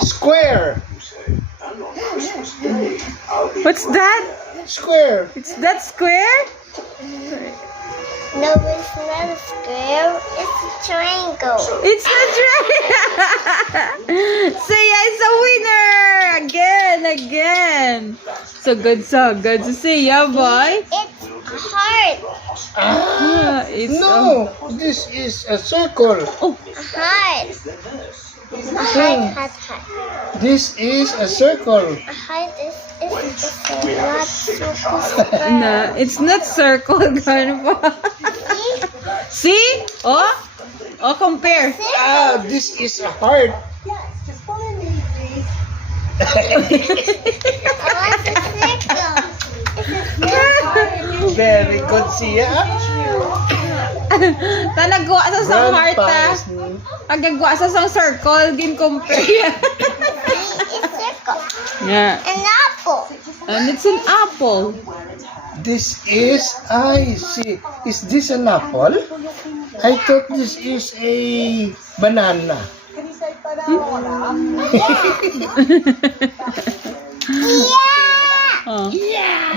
Square. What's that? Square. It's that square? No, it's not a square. It's a triangle. It's not right. Sia is a winner! Again. So good, to see ya, boy. It's a heart. It's No, this is a circle. A heart. A heart. This is a circle. A heart is not super no, it's not circle, Grandpa. See? Oh, compare. Ah, this is a heart. I want a circle. It's a Very good, Sia. Tanagwa sa sang heart, Grandpa ah. is- Agagwa sa sang circle, din compare. circle. Yeah. An apple. And it's an apple. This is, I see. Is this an apple? I thought this is a banana. Yeah. Oh.